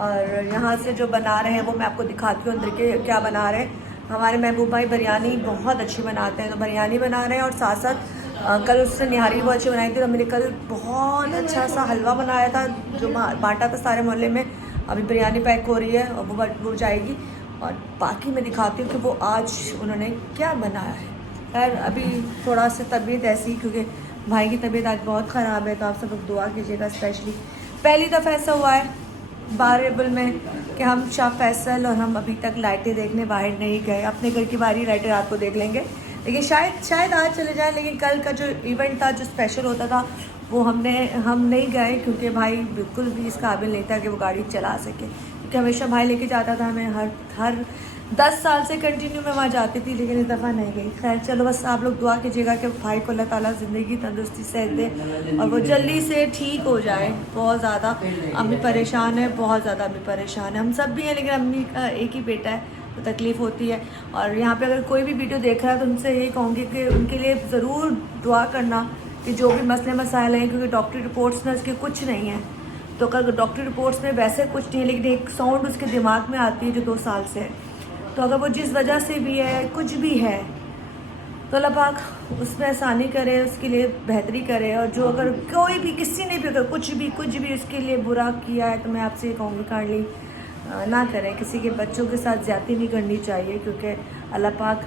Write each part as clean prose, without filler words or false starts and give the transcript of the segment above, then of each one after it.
और यहाँ से जो बना रहे हैं वो मैं आपको दिखाती हूँ अंदर के क्या बना रहे हैं। हमारे महबूब भाई बिरयानी बहुत अच्छी बनाते हैं, तो बिरयानी बना रहे हैं और साथ साथ कल उसने निहारी बहुत अच्छी बनाई थी। तो मैंने कल बहुत अच्छा सा हलवा बनाया था जो बांटा था सारे मोहल्ले में। अभी बिरयानी पैक हो रही है और वो जाएगी, और बाकी मैं दिखाती हूँ कि वो आज उन्होंने क्या बनाया है। खैर अभी थोड़ा सा तबीयत ऐसी, क्योंकि भाई की तबीयत आज बहुत ख़राब है, तो आप सब लोग दुआ कीजिएगा। स्पेशली पहली दफ़ा ऐसा हुआ है बारेबल में कि हम शाह फैसल और हम अभी तक लाइटें देखने बाहर नहीं गए। अपने घर की बारी लाइटें रात को देख लेंगे, लेकिन शायद आज चले जाएं। लेकिन कल का जो इवेंट था, जो स्पेशल होता था, वो हम नहीं गए, क्योंकि भाई बिल्कुल भी इस काबिल नहीं था कि वो गाड़ी चला सके। क्योंकि हमेशा भाई लेके जाता था हमें, हर 10 साल से कंटिन्यू मैं वहाँ जाती थी, लेकिन इस दफ़ा नहीं गई। खैर चलो, बस आप लोग दुआ कीजिएगा कि भाई को अल्लाह ताला ज़िंदगी तंदुरुस्ती सेहत दे और वो जल्दी से ठीक हो जाए। बहुत ज़्यादा अम्मी परेशान है, बहुत ज़्यादा अम्मी परेशान है। हम सब भी हैं, लेकिन अम्मी का एक ही बेटा है तो तकलीफ़ होती है। और यहाँ पे अगर कोई भी वीडियो देख रहा है तो उनसे यही कहूँगी कि उनके लिए ज़रूर दुआ करना कि जो भी मसले मसाइल हैं, क्योंकि डॉक्टरी रिपोर्ट्स में उसके कुछ नहीं है। तो अगर डॉक्टरी रिपोर्ट्स में वैसे कुछ नहीं है, लेकिन एक साउंड उसके दिमाग में आती है जो 2 साल से है। तो अगर वो जिस वजह से भी है, कुछ भी है, तो अल्लाह पाक उसमें आसानी करे, उसके लिए बेहतरी करे। और जो अगर कोई भी किसी ने भी अगर कुछ भी उसके लिए बुरा किया है, तो मैं आपसे ये कहूँगी काइंडली ना करें। किसी के बच्चों के साथ ज़्यादती नहीं करनी चाहिए, क्योंकि अल्लाह पाक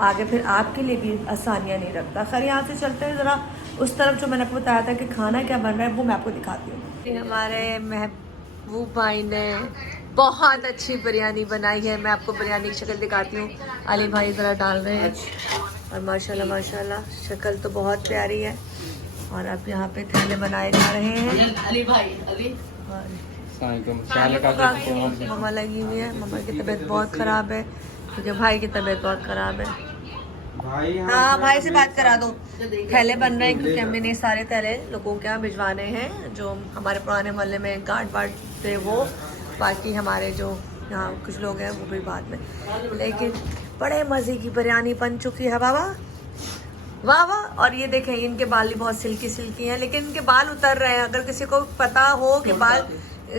आगे फिर आपके लिए भी आसानियाँ नहीं रखता। खैर यहाँ से चलते हैं ज़रा उस तरफ जो मैंने आपको बताया था कि खाना क्या बन रहा है, वो मैं आपको दिखाती हूँ। हमारे महबूब भाई ने बहुत अच्छी बिरयानी बनाई है। मैं आपको बिरयानी की शक्ल दिखाती हूँ। अली भाई ज़रा डाल रहे हैं, और माशाल्लाह माशाल्लाह शक्ल तो बहुत प्यारी है। और अब यहाँ पे थैले बनाए जा रहे हैं। अली भाई मम्मा लगी हुई है। मम्मा की तबीयत बहुत ख़राब है, क्योंकि भाई की तबीयत बहुत ख़राब है। हाँ, भाई से बात करा दो। थैले बन रहे हैं, क्योंकि अम्मी ने सारे थैले लोगों के यहाँ भिजवाने हैं जो हमारे पुराने मोहल्ले में गार्ड वार्ड थे वो, बाकी हमारे जो यहाँ कुछ लोग हैं वो भी बाद में। लेकिन बड़े मज़े की बिरयानी बन चुकी है। वाह वाह वाह। और ये देखें, इनके बाल भी बहुत सिल्की हैं, लेकिन इनके बाल उतर रहे हैं। अगर किसी को पता हो कि बाल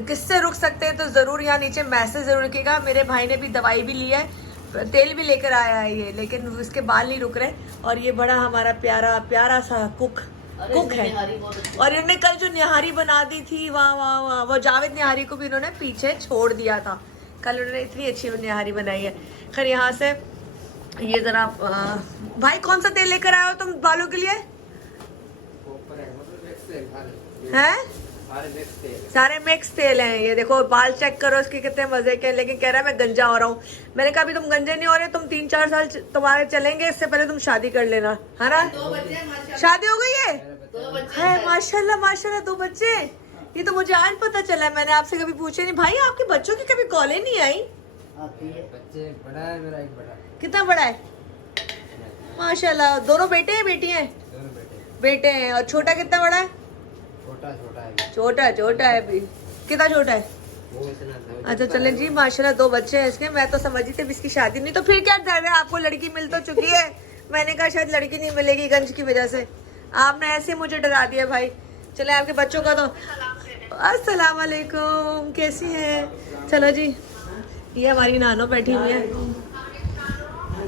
किससे रुक सकते हैं तो ज़रूर यहाँ नीचे मैसेज ज़रूर रखिएगा। मेरे भाई ने भी दवाई भी ली है, तेल भी लेकर आया है ये, लेकिन उसके बाल नहीं रुक रहे। और ये बड़ा हमारा प्यारा सा कुक है। और इन्होंने कल जो निहारी बना दी थी, वाह वाह वाह, वो जावेद निहारी को भी इन्होंने पीछे छोड़ दिया था। कल उन्होंने इतनी अच्छी निहारी बनाई है। खैर यहाँ से ये ज़रा भाई कौन सा तेल लेकर आए हो तुम बालों के लिए? हैं? सारे मिक्स तेल हैं। ये देखो बाल चेक करो इसके कितने मजे के, लेकिन कह रहा है मैं गंजा हो रहा हूँ। मैंने कहा अभी तुम गंजे नहीं हो रहे, तुम 3-4 साल तुम्हारे चलेंगे, इससे पहले तुम शादी कर लेना, है ना? शादी हो गई है माशाल्लाह माशाल्लाह, 2 बच्चे। ये तो मुझे आज पता चला, मैंने आपसे कभी पूछे नहीं। भाई आपके बच्चों की कभी कॉलें नहीं आई? बच्चे बड़ा है मेरा, एक बड़ा। कितना बड़ा है? माशाल्लाह। दोनों बेटे हैं बेटी हैं? बेटे हैं। और छोटा कितना बड़ा है? छोटा है अभी। कितना छोटा है? अच्छा चले जी, माशाल्लाह 2 बच्चे हैं इसके। मैं तो समझी थी इसकी शादी नहीं, तो फिर क्या डर है? आपको लड़की मिल तो चुकी है। मैंने कहा शायद लड़की नहीं मिलेगी गंज की वजह से। आपने ऐसे मुझे डरा दिया भाई। चले आपके बच्चों का तो अस्सलाम वालेकुम, कैसी हैं? चलो जी, ये हमारी नानो बैठी हुई है।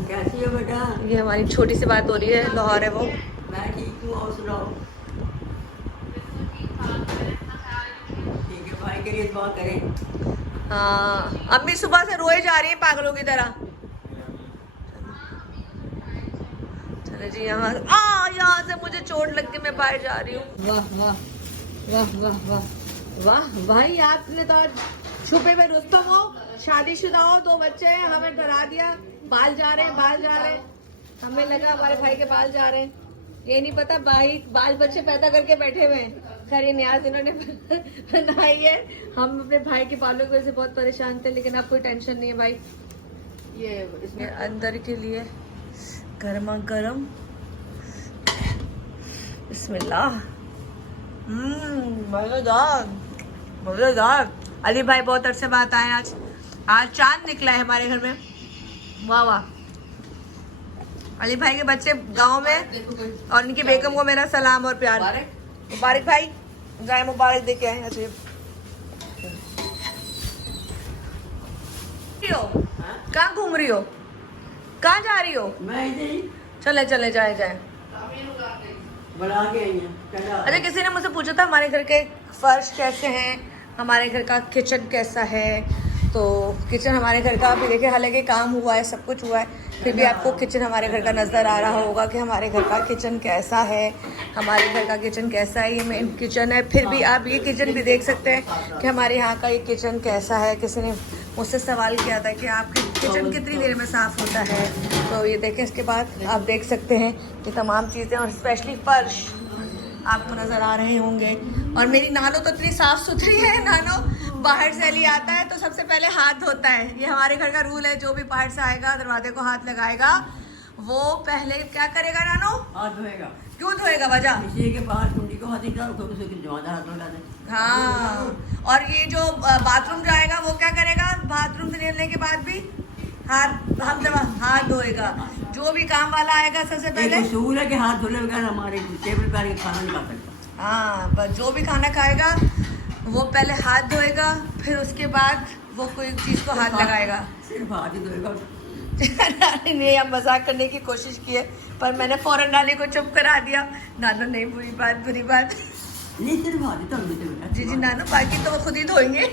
कैसी है बेटा? ये हमारी छोटी सी बात हो रही है, लाहौर है वो। मैं ठीक हूँ, और सुनाओ? ठीक है, भाई के लिए दुआ करें। हाँ, अम्मी सुबह से रोए जा रही है पागलों की तरह। चलो जी, यहाँ से मुझे चोट लग के मैं बाहर जा रही हूँ। वाह वाह वाह वाह वाह वाह भाई, आपने तो छुपे में रुस्तम हो, शादीशुदा हो, 2 बच्चे हैं, हमें डरा दिया। बाल जा रहे हैं। हमें लगा हमारे भाई के बाल जा रहे हैं, ये नहीं पता भाई बाल बच्चे पैदा करके बैठे हुए हैं। खैर ये न्याज इन्होंने बनाई है। हम अपने भाई के बालों की वजह से बहुत परेशान थे, लेकिन अब कोई टेंशन नहीं है भाई। ये इसमें अंदर के लिए गर्मा गर्म बिस्मिल्लाह। मजेदार। अली भाई बहुत अरसे बाद आए आज चांद निकला है हमारे घर में। वाह वाह। अली भाई के बच्चे गांव में, और इनकी बेगम को मेरा सलाम और प्यार। मुबारक भाई, गाय मुबारक दे के आए। अच्छा हो? हाँ? कहाँ घूम रही हो? कहाँ जा रही हो? मैं इधर ही चले चले जाए जाए। बना के आई हूँ। चला। अच्छा, किसी ने मुझसे पूछा था हमारे घर के फर्श कैसे हैं, हमारे घर का किचन कैसा है। तो किचन हमारे घर का अभी देखिए, हालांकि काम हुआ है, सब कुछ हुआ है, फिर भी आपको किचन हमारे घर का नज़र आ रहा होगा कि हमारे घर का किचन कैसा है। हमारे घर का किचन कैसा है, ये मेन किचन है। फिर भी आप ये किचन भी देख सकते हैं कि हमारे यहाँ का ये किचन कैसा है। किसी ने मुझसे सवाल किया था कि आपके किचन कितनी देर में साफ़ होता है। तो ये देखें, इसके बाद आप देख सकते हैं कि तमाम चीज़ें, और स्पेशली फर्श आपको नज़र आ रहे होंगे। और मेरी नानो तो इतनी साफ़ सुथरी है, नानो बाहर से अली आता है तो सबसे पहले हाथ धोता है। ये हमारे घर का रूल है, जो भी बाहर से आएगा दरवाजे को हाथ लगाएगा वो पहले क्या करेगा नानो? हाथ धोएगा। क्यों धोएगा? वजह किसी के बाहर कुंडी को हाथ निकाल तो उसे जमादा हाथ लगा दे। हाँ। और ये जो बाथरूम जाएगा वो क्या करेगा? बाथरूम से निकलने के बाद भी हाथ धोएगा। जो भी काम वाला आएगा सबसे पहले एक उसूल है कि हाथ धोने बगैर हमारे टेबल पर आके खाना नहीं खा सकता। हाँ, बस जो भी खाना खाएगा वो पहले हाथ धोएगा, फिर उसके बाद वो कोई चीज़ को हाथ लगाएगा। सिर्फ हाथ ही धोएगा। नानी ने अब मजाक करने की कोशिश की है, पर मैंने फौरन नानी को चुप करा दिया। नानो नहीं, बुरी बात नहीं, सिर्फ हाथ ही धो देते बेटा। जी जी नानो, बाकी तो वो खुद ही धोएंगे।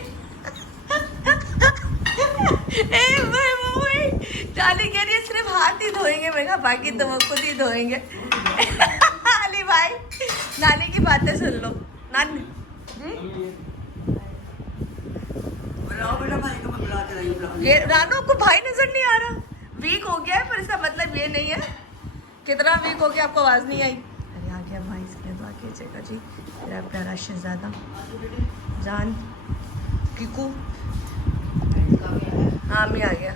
नानी कह रही है सिर्फ हाथ ही धोएंगे, मैं कहा बाकी तो वो खुद ही धोएंगे। अली भाई, नानी की बातें सुन लो। नानी बुलाओ बेटा भाई को, मैं बुला कर आई हूँ। ये रानो को भाई नजर नहीं आ रहा, वीक हो गया है, पर इसका मतलब ये नहीं है कितना वीक हो गया आपको आवाज नहीं आई। अरे आ गया भाई, इसने दुआ कीजिएगा जी, मेरा प्यारा शहजादा जान किकू। हाँ, मैं आ गया।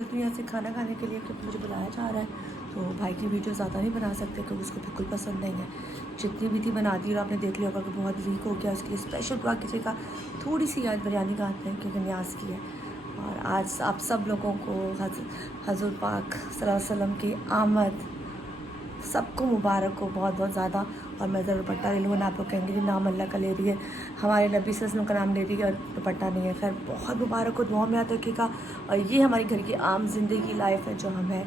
तो यहाँ से खाना खाने के लिए क्योंकि मुझे बुलाया जा रहा है, तो भाई की वीडियो ज़्यादा नहीं बना सकते क्योंकि उसको बिल्कुल पसंद नहीं है। जितनी भी थी बना दी, और आपने देख लिया होगा कि बहुत वीक हो गया। उसके लिए स्पेशल दुआ कीजिएगा, थोड़ी सी आज बिरयानी खाते हैं क्योंकि न्याज की है। और आज आप सब लोगों को हज़ूर पाक सल्लल्लाहु अलैहि वसल्लम की आमद सबको मुबारक हो, बहुत बहुत ज़्यादा। और मैं ज़रूर दुपट्टा ले लूँगा ना, आप लोग कहेंगे कि नाम अल्लाह का ले रही है, हमारे नबी सल्लल्लाहु अलैहि वसल्लम का नाम ले रही है और दुपट्टा नहीं है। खैर, बहुत मुबारक हो, दुआ में याद रखिएगा। और ये हमारी घर की आम जिंदगी लाइफ है जो हम है।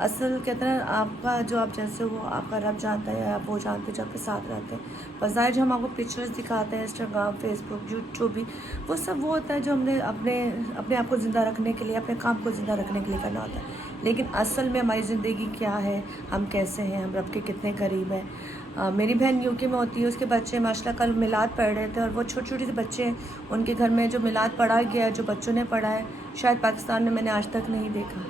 असल कहते हैं आपका जो आप जैसे हो आपका रब जानता है, आप वो जानते जो आपके साथ रहते हैं। बजाय जो हम आपको पिक्चर्स दिखाते हैं इंस्टाग्राम, फेसबुक, यूट्यूब भी, वो सब वो होता है जो हमने अपने आप को ज़िंदा रखने के लिए, अपने काम को ज़िंदा रखने के लिए करना होता है। लेकिन असल में हमारी ज़िंदगी क्या है, हम कैसे हैं, हम रब के कितने करीब हैं। मेरी बहन यूके में होती है, उसके बच्चे माशाल्लाह कल मिलाद पढ़ रहे थे, और वो छोटे छोटे से बच्चे हैं, उनके घर में जो मिलाद पढ़ा गया है, जो बच्चों ने पढ़ा है, शायद पाकिस्तान में मैंने आज तक नहीं देखा।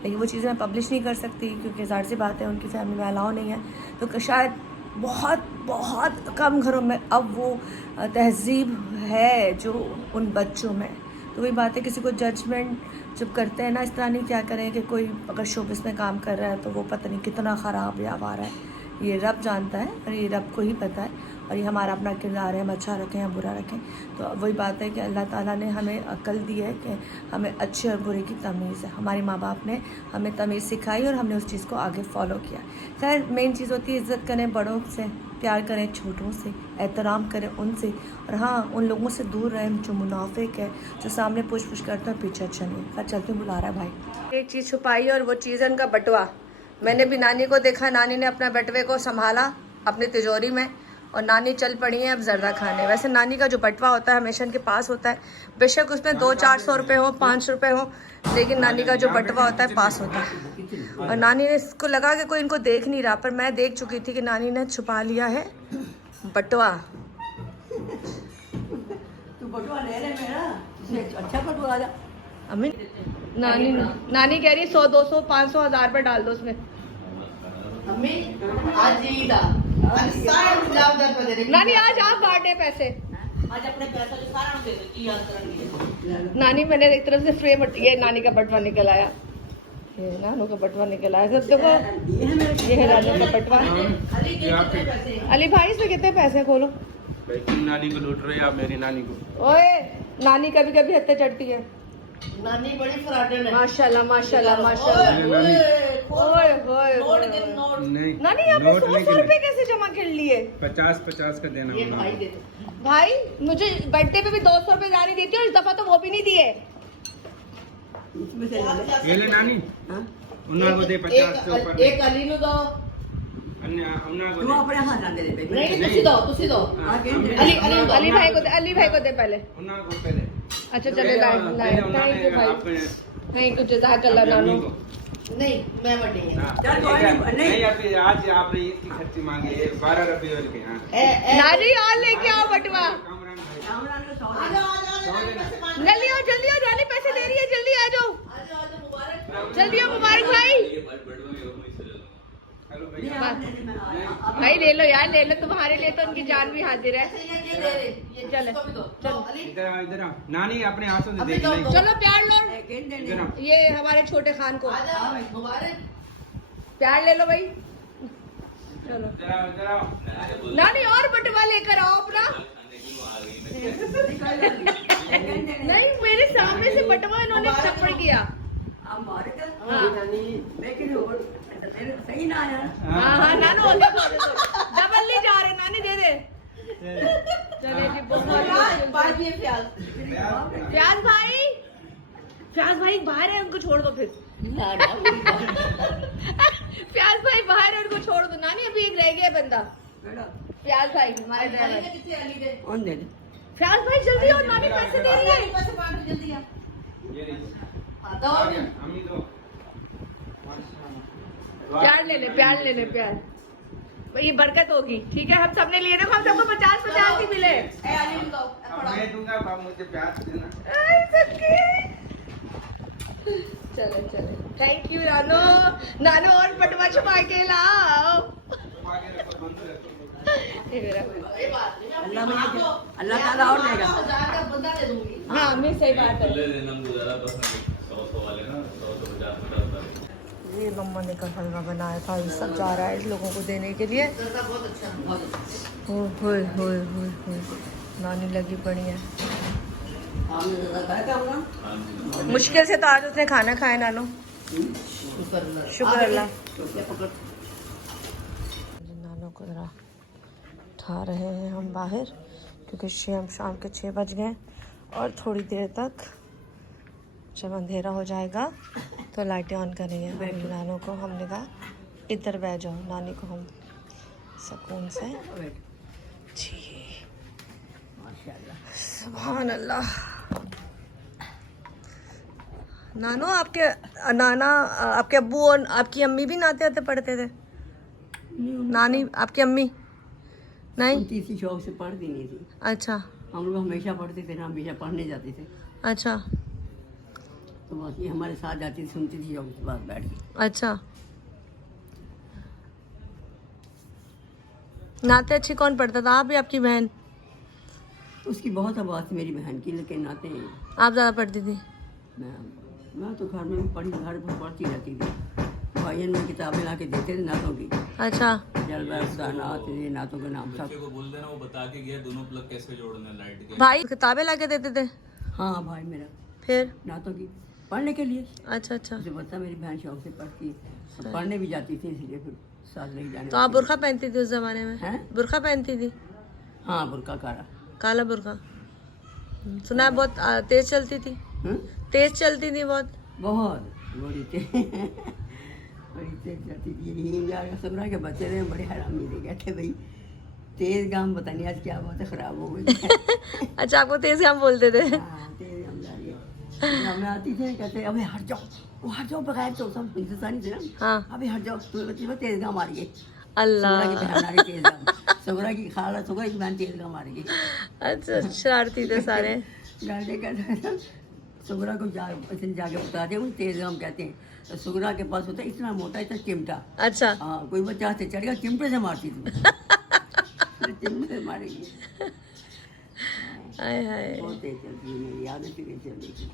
लेकिन वो चीज़ें मैं पब्लिश नहीं कर सकती क्योंकि ज़ाहिर सी बात है उनकी फैमिली में अलाउ नहीं है। तो शायद बहुत बहुत कम घरों में अब वो तहज़ीब है जो उन बच्चों में। तो वही बात है, किसी को जजमेंट जब करते हैं ना, इस तरह नहीं क्या करें कि कोई अगर शोबिस में काम कर रहा है तो वो पता नहीं कितना ख़राब या आ रहा है, ये रब जानता है और ये रब को ही पता है। और ये हमारा अपना किरदार है, हम अच्छा रखें या बुरा रखें। तो वही बात है कि अल्लाह ताला ने हमें अक्ल दी है कि हमें अच्छे और बुरे की तमीज़ है। हमारे माँ बाप ने हमें तमीज़ सिखाई और हमने उस चीज़ को आगे फॉलो किया। खैर, मेन चीज़ होती है इज़्ज़त करें बड़ों से, प्यार करें छोटों से, एहतराम करें उनसे, और हाँ, उन लोगों से दूर रहें जो मुनाफिक है, जो सामने पुश करते हैं पीछे अच्छा नहीं। खैर, चलते बुला रहा है भाई। एक चीज़ छुपाई और वो चीज़ है उनका बटवा। मैंने भी नानी को देखा, नानी ने अपना बटवे को संभाला अपनी तिजोरी में, और नानी चल पड़ी है अब जर्दा खाने। वैसे नानी का जो बटवा होता है हमेशा इनके पास होता है, बेशक उसमें 200-400 रुपये हो, 5 रुपये हो, लेकिन नानी का जो बटवा होता है पास होता है। और नानी ने इसको लगा कि कोई इनको देख नहीं रहा, पर मैं देख चुकी थी कि नानी ने छुपा लिया है बटवा। तू बटुआ ले ले मेरा, अच्छा बटुआ आ जा। अम्मी, नानी कह रही 100, 200, 500, 1000 रुपये डाल दो उसमें। अम्मी आज ईद आ, आज सारा गुलाब दर पे दे दे। नानी आज आप बांटे पैसे। आज अपने पैसा जो सारा दे दे, याद करेंगे। नानी, मैंने एक तरफ से फ्रेम, ये नानी का बटवा निकल आया, ये नानू का बटवा निकल आया। सब देखो, ये है नानू का बटवा। अली भाई, इसमें कितने पैसे खोलो? नानी को लूट रहे आप मेरी नानी को। ओए, नानी कभी कभी हत्ते चढ़ती है। नानी बड़ी फराटन है। माशाल्लाह माशाल्लाह माशाल्लाह। ओए होए नोट गिन नोट। नहीं नानी आपने 100 रुपए कैसे जमा कर लिए? 50-50 का देना ये होना। भाई दे दो। भाई मुझे बर्थडे पे भी 200 रुपए जाने देती हो, इस दफा तो वो भी नहीं दिए। इसमें से ले ले। ये ले नानी हाँ? उन्ना को दे 50 से ऊपर एक अली नु दो। अन्य उन्ना को तू दे अपने हाथ आने दे बेबी। नहीं, तुसी दो तुसी दो। हाँ, आगे हमने- अली अली भाई को दे, अली भाई को दे पहले। उन्ना को पहले अच्छा चले लाए थैंक यू भाई, थैंक यू जज़ाकल्लाह नानू। नहीं मैं बड़ी है। हाँ, चल तो नहीं अभी आज आपने इसकी खर्ची मांगी है 12 रुपए और के। हाँ नानी और लेके आओ बटवा। कामरान भाई कामरान को 100 आ जाओ जल्दी आओ रानी पैसे दे रही है, जल्दी आ जाओ मुबारक। जल्दी आओ मुबारक भाई। हेलो भैया भाई ले लो यार ले लो, तुम्हारे लिए तो उनकी जान भी हाजिर है। चले चलो इधर आओ इधर आओ नानी अपने हाथों से अभी देख तो- ले चलो प्यार लो, इधर आओ ये हमारे छोटे खान को आ जाओ मुबारक। प्यार ले लो भाई। चलो इधर आओ इधर आओ नानी और बटवा लेकर आओ अपना। नहीं मेरे सामने से बटवा इन्होंने चप्पड़ किया। हाँ। लेकिन सही ना आया। हाँ हाँ नानू होने दो डबल नहीं जा रहे, नानी दे दे। चले जी बहुत बात ये प्याज। प्याज भाई बाहर है, उनको छोड़ दो फिर। प्याज भाई बाहर है, उनको छोड़ दो। नानी अभी एक रह गया बंदा, प्याज भाई हमारे ड्राइवर। कौन दे दे? प्याज भाई जल्दी आओ, नानी पैसे दे रही है। पैसे बांट जल्दी आ। ये लीजिए। दो आ गया अम्मी दो प्यार ले ले प्यार। ये बरकत होगी, ठीक है हम सबने लिए। देखो हम सबको 50-50 ही मिले। ए अली को दो। अब मैं दूंगा अब मुझे प्याज देना। आई सच्ची। चले थैंक यू नानू और बटवा छुपा के लाओ। आगे रखो बंद रखो ये मेरा अल्लाह ताला और देगा। जाकर बंदा दे दूंगी। हाँ मैं सही बात है। ये मम्मा ने कल हलवा बनाया था, ये सब जा रहा है लोगों को देने के लिए। बहुत अच्छा बहुत अच्छा। होए नानी लगी पड़ी है। आपने ज़्यादा खाया था अपना? मुश्किल से तो आज उसने खाना खाया नानू। शुक्र अल्लाह। नानू को जरा उठा रहे हैं हम बाहर, क्योंकि शाम के 6 बज गए और थोड़ी देर तक जब अंधेरा हो जाएगा तो लाइटें ऑन करेंगे। नानू को हमने कहा इधर बैठ जाओ, नानी को हम सुकून से जी माशाल्लाह। सुभान अल्लाह। नानू आपके आपके अब्बू और आपकी अम्मी भी नाते आते पढ़ते थे? नानी आपकी अम्मी नहीं? तीसरी शौक से पढ़ती नहीं थी। अच्छा हम लोग हमेशा पढ़ते थे ना, हमेशा पढ़ने जाते थे। अच्छा तो बस ये हमारे साथ जाती थी, सुनती थी शौक से बात बैठ के। अच्छा। नाते अच्छी कौन पढ़ता था, आप या आपकी बहन? उसकी बहुत आवाज़ थी मेरी बहन की, लेकिन नाते आप ज़्यादा पढ़ती थी? मैं तो घर में पढ़ी, घर पर पढ़ती रहती थी। भाइयों में किताबें ला के देते थे नातों की। अच्छा नात ये नातों के नाम था। बच्चे को बोल देना, वो बता के गया दोनों प्लग कैसे जोड़ना लाइट के। भाई किताबें ला के देते थे? हाँ भाई मेरा फिर? नातों की पढ़ने के लिए। अच्छा अच्छा। मुझे पता मेरी बहन शौक से पढ़ती, पढ़ने भी जाती थी, इसलिए फिर साथ लेके जाने। तो आप बुर्का पहनती थी उस जमाने में? हैं? बुर्का पहनती थी? हाँ बुर्का काला। काला बुर्का। सुना है बहुत तेज चलती थी? तेज चलती थी बहुत? बहुत बड़ी तेज बड़ी तेज चलती थी। समरा के बच्चे थे बड़े हैरान मिले गए थे भाई, तेज गाम पता नहीं आज क्या बात है, खराब हो गई। अच्छा आपको तेज हम बोलते थे? हाँ तेज गाम जा रही है। हमें आती थी कहते अबे हट जाओ, वो हट जाओ, बगैर तो सब हिंदुस्तानी थे ना। हाँ। अबे हट जाओ, तुम्हें बच्चे में तेज गाम आ रही है। अल्लाह। सुगरा की बहन आ रही तेज गाम, सुगरा की खाला, सुगरा की बहन तेज गाम आ रही है। अच्छा शरारती थे सारे। डरते कहते सुगरा को जाके बता दे, उन तेज गाम कहते हैं। तो सुगरा के पास होता है इतना मोटा, इतना चिमटा। अच्छा हाँ कोई बच्चा से चढ़ गया, चिमटे से मारती थी। चिमटे से मारेगी। हाय हाय। बहुत तेज चलती है, मेरी आदत ही तेज चलती थी।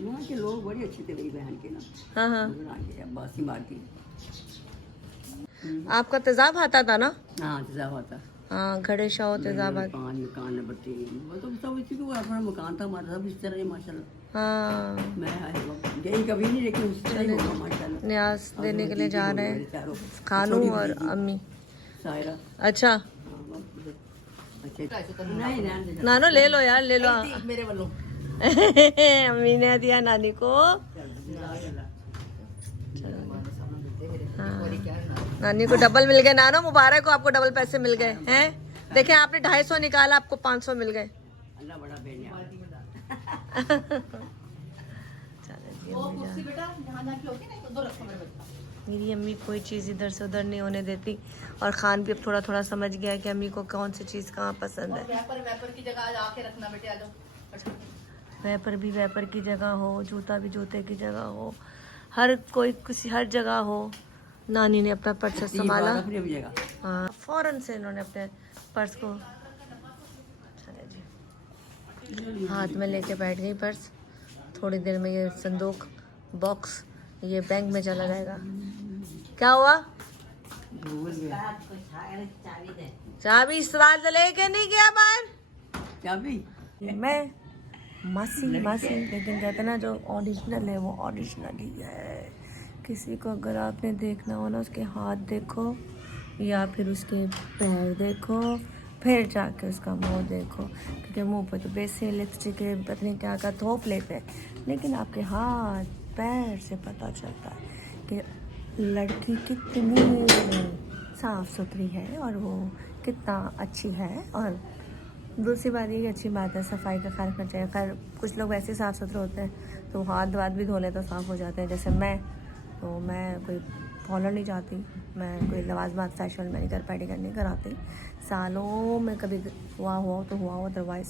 यहाँ के लोग बड़े अच्छे थे मेरी बहन के ना। हाँ हाँ। अब्बासी मारती। आपका तेजाब आता था ना? हाँ तेजाब आता। हाँ घड़े शाह तेजाबाद। 5 मकान नंबर 3 वो तो सब इसी को अपना मकान था हमारा, सब इस तरह ही माशाल्लाह। हाँ मैं गई कभी नहीं, लेकिन उस तरह ही होगा माशाल्लाह। न्याज देने के लिए जा रहे हैं खानू और अम्मी। सायरा अच्छा अच्छा नहीं रहने दे। नानो ले लो यार, ले लो। मेरे वालों अम्मी ने दिया नानी को। हाँ। नानी को डबल मिल गए। नानो मुबारक हो, आपको डबल पैसे मिल गए हैं। देखें आपने 250 निकाला, आपको 500 मिल गए। अल्लाह बड़ा बेनिया। मेरी अम्मी कोई चीज़ इधर से उधर नहीं होने देती, और खान भी अब थोड़ा थोड़ा समझ गया कि अम्मी को कौन सी चीज़ कहाँ पसंद है। वैपर की जगह आके रखना बेटे, आ जाओ। वैपर भी वैपर की जगह हो, जूता भी जूते की जगह हो, हर कोई किसी हर जगह हो। नानी ने अपना पर्स संभाला। हाँ फौरन से इन्होंने अपने पर्स को चले जी हाथ में लेके बैठ गई पर्स। थोड़ी देर में ये संदूक बॉक्स ये बैंक में चला जाएगा। क्या हुआ? चाबी इस बार तो लेके नहीं गया बाहर। चाबी मैं मासी मासी, लेकिन कहते ना जो ओरिजिनल है वो ओरिजिनल ही है। किसी को अगर आपने देखना हो ना, उसके हाथ देखो या फिर उसके पैर देखो, फिर जाके उसका मुंह देखो, क्योंकि मुंह पे तो बेसिक लिपस्टिक है, पता नहीं क्या क्या थोप लेते हैं, लेकिन आपके हाथ पैर से पता चलता है कि लड़की कितनी साफ़ सुथरी है और वो कितना अच्छी है। और दूसरी बात ये कि अच्छी बात है, सफाई का ख्याल रखना चाहिए। खैर कुछ लोग वैसे साफ़ सुथरे होते हैं तो हाथ वाथ भी धो ले तो साफ़ हो जाते हैं। जैसे मैं कोई फॉलोअर नहीं चाहती, मैं कोई लवाजमात फैशन मैनिक्योर पेडिक्योर नहीं कराती। सालों में कभी हुआ तो हुआ हो, अदरवाइज़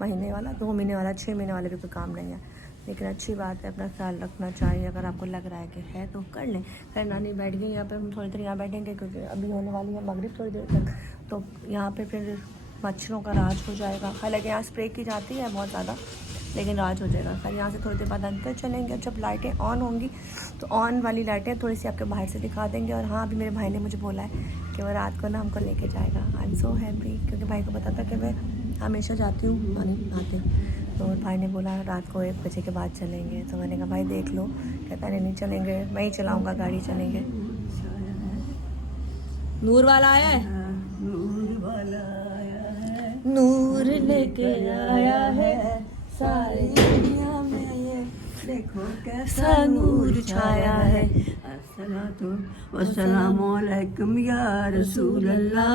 महीने वाला 2 महीने वाला 6 महीने वाले भी कोई काम नहीं है। लेकिन अच्छी बात है, अपना ख्याल रखना चाहिए। अगर आपको लग रहा है कि है तो कर लें। खैर नानी बैठ गई यहाँ पे, हम थोड़ी देर यहाँ बैठेंगे क्योंकि अभी होने वाली है मगरिब थोड़ी देर तक, तो यहाँ पे फिर मच्छरों का राज हो जाएगा। हालांकि यहाँ स्प्रे की जाती है बहुत ज़्यादा, लेकिन राज हो जाएगा। फिर यहाँ से थोड़ी देर बाद अंदर चलेंगे। जब लाइटें ऑन होंगी तो ऑन वाली लाइटें थोड़ी सी आपके बाहर से दिखा देंगे। और हाँ, अभी मेरे भाई ने मुझे बोला है कि वो रात को ना हमको लेके जाएगा। आई एम सो हैप्पी, क्योंकि भाई को पता था कि मैं हमेशा जाती हूँ आती। तो भाई ने बोला रात को 1 बजे के बाद चलेंगे। तो मैंने कहा भाई देख लो। कहता नहीं चलेंगे, मैं ही चलाऊँगा गाड़ी, चलेंगे। नूर वाला आया है, नूर वाला आया है, नूर लेके आया है सारी दुनिया में ये देखो कैसा नूर छाया है। अस्सलातु वस्सलामु अलैकुम या रसूल अल्लाह,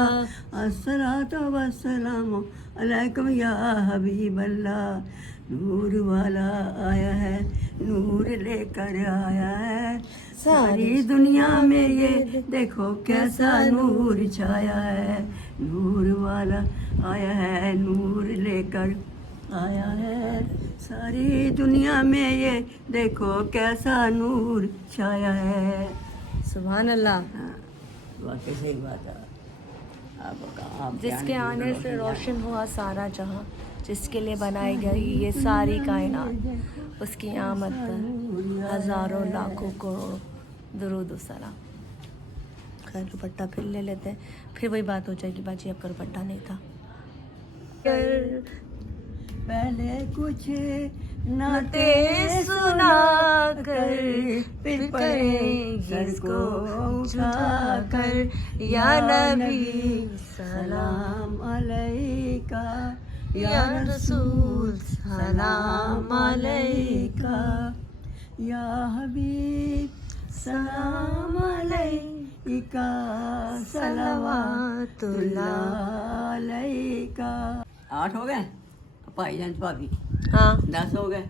अस्सलातु वस्सलामु अलैकुम या हबीब अल्लाह। नूर वाला आया है, नूर लेकर आया है सारी दुनिया में ये देखो कैसा नूर छाया है। नूर वाला आया है, नूर लेकर आया है सारी दुनिया में ये देखो कैसा नूर छाया है। सुभान अल्लाह। हाँ, वाकई सही बात है। आप जिसके आने से रोशन हुआ सारा जहां, जिसके लिए बनाई गई ये सारी कायनात, उसकी आमद पर हज़ारों लाखों करोड़ों दुरूद व सलाम। खैर दुपट्टा फिर ले लेते हैं, फिर वही बात हो जाएगी बाजी आपका दुपट्टा नहीं था। पहले कुछ नाते सुना कर फिर करें इसको उठा कर, या नबी सलाम अलैका या रसूल सलाम अलैका, या हबीब सलाम अलैका, सलवातुल्लाह अलैका। 8 हो गए भाईजान भाभी, हाँ 10 हो गए,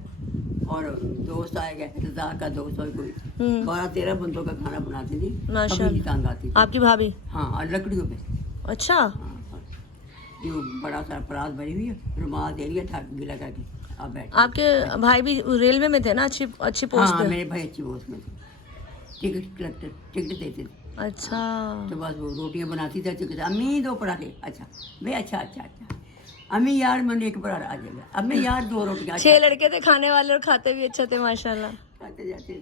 और दोस्त आए गए। रज़ाक का दोस्त और कोई 12-13 बंदों का खाना बनाती थी। माशाल्लाह। कभी तंग आती थी। आपकी भाभी? हाँ, और लकड़ियों पे। अच्छा। हाँ, ये बड़ा सा परात भरी हुई है, रुमाल दे दिया ठाक गीला करके, आप बैठ। आपके भाई भी रेलवे में थे ना, अच्छी पोस्ट हाँ, पे? मेरे भाई अच्छी पोस्ट में थे, टिकट देते थे। अच्छा। तो बस वो रोटियां बनाती थी, अच्छे अम्मी 2 पराठे। अच्छा भाई, अच्छा अम्मी यार मैंने 1 पराठा आ जाएगा, अब मैं यार 2 रोटियां। 6 लड़के थे खाने वाले और खाते भी अच्छे थे माशाल्लाह। खाते जाते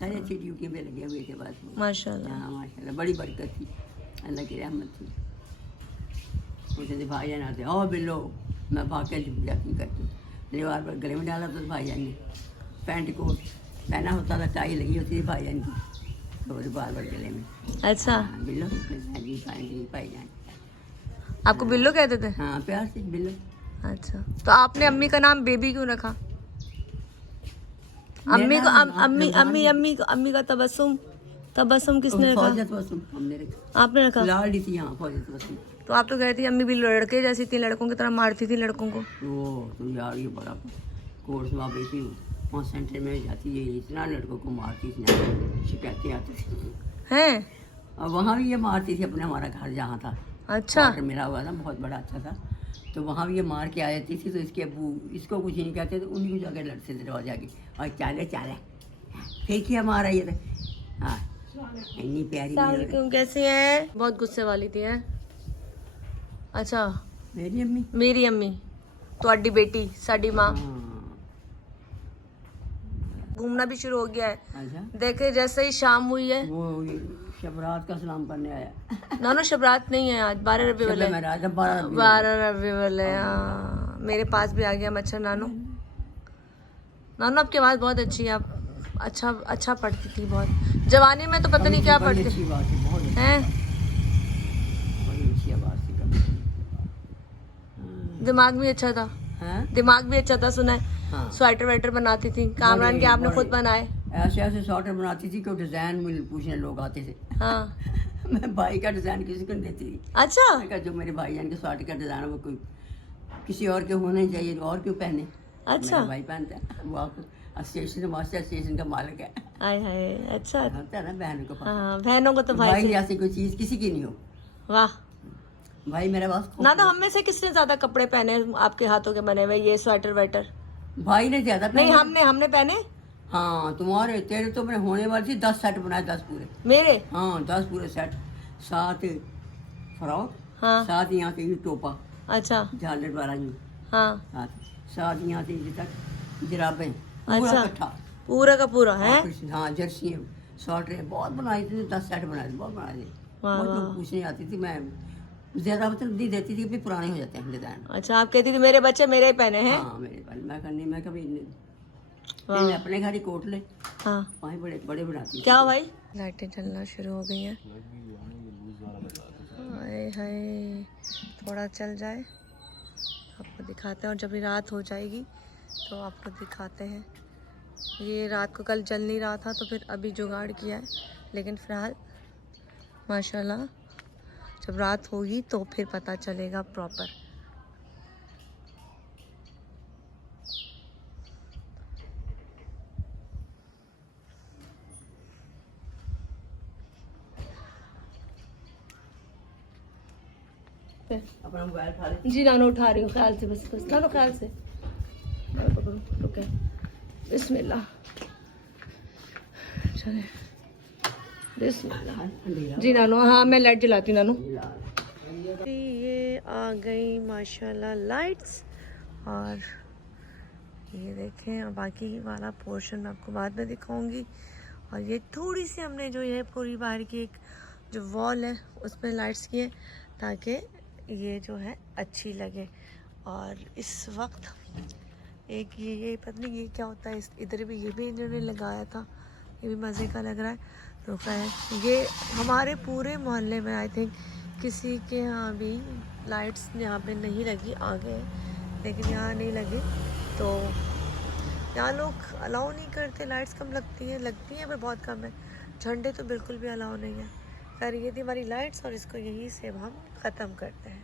सारी अच्छी ड्यूटी में लगे हुए थे। बस माशाल्लाह। हाँ माशाल्लाह, बड़ी बरकत थी, अल्लाह की रहमत थी। मुझे भाईजान आते ओ बिल्लो, मैं भाग के लिप जाती करती दीवार पर गले में डाला तो भाईजान ने पैंट कोट पहना होता था, टाई लगी होती थी भाईजान की तो बार बार गले में। अच्छा, हाँ, बिल्लो जी भाईजान। आपको बिल्लो कहते थे? हाँ, प्यार से बिल्लो। अच्छा, तो आपने अम्मी का नाम बेबी क्यों रखा? अम्मी को अम्मी का तबस्सुम किसने रखा? फौजियत वसुम हमने रखा। आपने रखा? लाडली थी यहाँ फौजियत वसुम। तो आप तो कहती थी अम्मी भी लड़के जैसी थी, लड़कों की तरह मारती थी लड़कों को। वो तो यार ये बड़ा कोर्स वहाँ पे थी, वहाँ सेंटर में जाती है, इतना लड़कों को मारती थी, शिकायतें आती थी हैं? और वहाँ भी ये मारती थी अपने, हमारा घर जहाँ था अच्छा, क्वार्टर मेरा हुआ था, बहुत बड़ा अच्छा था, तो वहाँ भी ये मार के आ जाती थी। तो इसके अबू इसको कुछ नहीं कहते, तो उन्हीं को जाके लड़ते थे दरवाजा के, और चाले फिर क्या मारा ये था। हाँ, इतनी प्यारी क्यों, कैसी है? बहुत गुस्से वाली थी हैं? अच्छा, मेरी अम्मी। मेरी अम्मी तो अड्डी बेटी साडी माँ। हाँ, घूमना भी शुरू हो गया है, अच्छा, देखे जैसे ही शाम हुई है। वो ये शबरात का सलाम करने आया। ना शबरात नहीं है आज, 12 रबी वाले, 12 रबी वाले। हाँ, मेरे पास भी आ गया मच्छर। नानू आपकी आवाज़ बहुत अच्छी है, आप अच्छा पढ़ती थी बहुत। जवानी में तो पता नहीं क्या पढ़ती अच्छी बात है, बहुत हैं। बड़ी अच्छी आवाज थी कभी। दिमाग भी अच्छा था, हाँ? दिमाग भी अच्छा था, सुना है। हाँ। स्वेटर वेटर बनाती थी, कामरान के आपने खुद बनाए? ऐसे ऐसे स्वेटर बनाती थी कि डिजाइन में पूछने लोग आते थे। हाँ। मैं भाई का डिजाइन किसी को नहीं देती थी। अच्छा, मैं कहा जो मेरे भाईजान के स्वेटर का डिजाइन है वो कोई किसी और के होना ही चाहिए, और क्यों पहने। अच्छा। मेरा भाई पहनता है, वो आपको स्टेशन मास्टर स्टेशन का मालिक है। आय हाय, अच्छा। होता है ना बहनों को। हाँ, बहनों को तो भाई भाई से। जैसी कोई चीज किसी की नहीं हो। वाह। भाई मेरे पास ना तो हम में से किसने ज्यादा कपड़े पहने आपके हाथों के बने हुए, ये स्वेटर वेटर? भाई ने ज्यादा नहीं, पहने। हमने पहने। हाँ, तुम्हारे तेरे तो मैंने होने वाली थी 10 सेट बनाए, 10 पूरे। मेरे? हाँ, 10 पूरे सेट, 7 फ्रॉक, हाँ। 7 यहाँ से ये टोपा अच्छा। झालर वाला यूं, हाँ। 7 यहाँ से ये तक जराबें, पूरा अच्छा। इकट्ठा। पूरा का पूरा है। हाँ, जर्सी शॉर्ट बहुत बनाई थी, 10 सेट बनाए थे, बहुत बनाए थे। वाह, बहुत वाह। लोग पूछने आती थी, मैं ज्यादा मतलब नहीं देती थी, फिर पुराने हो जाते हैं डिजाइन। अच्छा, आप कहती थी मेरे बच्चे मेरे ही पहने हैं। हाँ, मेरे पास मैं करनी, मैं कभी वाह। मैं अपने घर ही कोट ले, हाँ। वहीं बड़े बड़े बनाती क्या भाई? लाइटें जलना शुरू हो गई हैं। हाय हाय, थोड़ा चल जाए आपको दिखाते हैं, और जब रात हो जाएगी तो आपको दिखाते हैं। ये रात को कल जल नहीं रहा था, तो फिर अभी जुगाड़ किया है, लेकिन फिलहाल माशाल्लाह जब रात होगी तो फिर पता चलेगा प्रॉपर। अपना मोबाइल उठा ले। जी नानो उठा रही हूँ, ख्याल से, बस नानो ख्याल से। पकड़ो, रुके, बिस्मिल्लाह, चले, बिस्मिल्लाह। जी नानो, हाँ मैं लाइट जलाती हूँ नानो। ये आ गई माशाल्लाह लाइट्स, और ये देखें, और बाकी वाला पोर्शन मैं आपको बाद में दिखाऊंगी। और ये थोड़ी सी हमने जो ये पूरी बाहर की एक जो वॉल है उस पर लाइट्स की है, ताकि ये जो है अच्छी लगे। और इस वक्त एक ये पता नहीं ये क्या होता है, इधर भी ये भी इन्होंने लगाया था, ये भी मज़े का लग रहा है। तो खैर ये हमारे पूरे मोहल्ले में आई थिंक किसी के यहाँ भी लाइट्स यहाँ पे नहीं लगी, आगे लेकिन यहाँ नहीं लगी। तो यहाँ लोग अलाउ नहीं करते, लाइट्स कम लगती हैं पर बहुत कम है। झंडे तो बिल्कुल भी अलाउ नहीं है। खैर ये थी हमारी लाइट्स, और इसको यहीं से अब हम ख़त्म करते हैं।